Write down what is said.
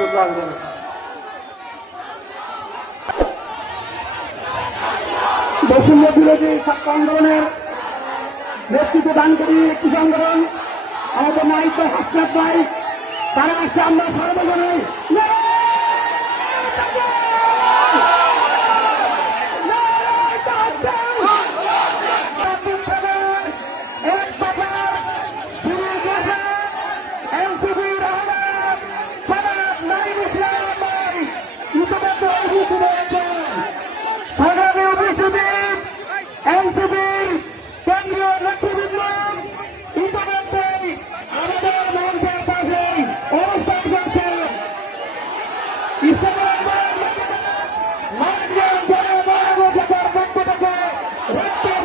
না বৈষম্য বিরোধী ছাত্র আন্দোলনের নেতৃত্ব দানকারী একটি সংগঠন, আমাদের নায়িক হাসনাত ভাই। তারা আসছে, আমরা সর্বজনে। আগামী উপস্থিত এনসিপির কেন্দ্রীয় নেতৃবৃন্দ ইতিমধ্যেই আমাদের মঞ্চের পাশে অবস্থান করছেন পক্ষ থেকে রক্তম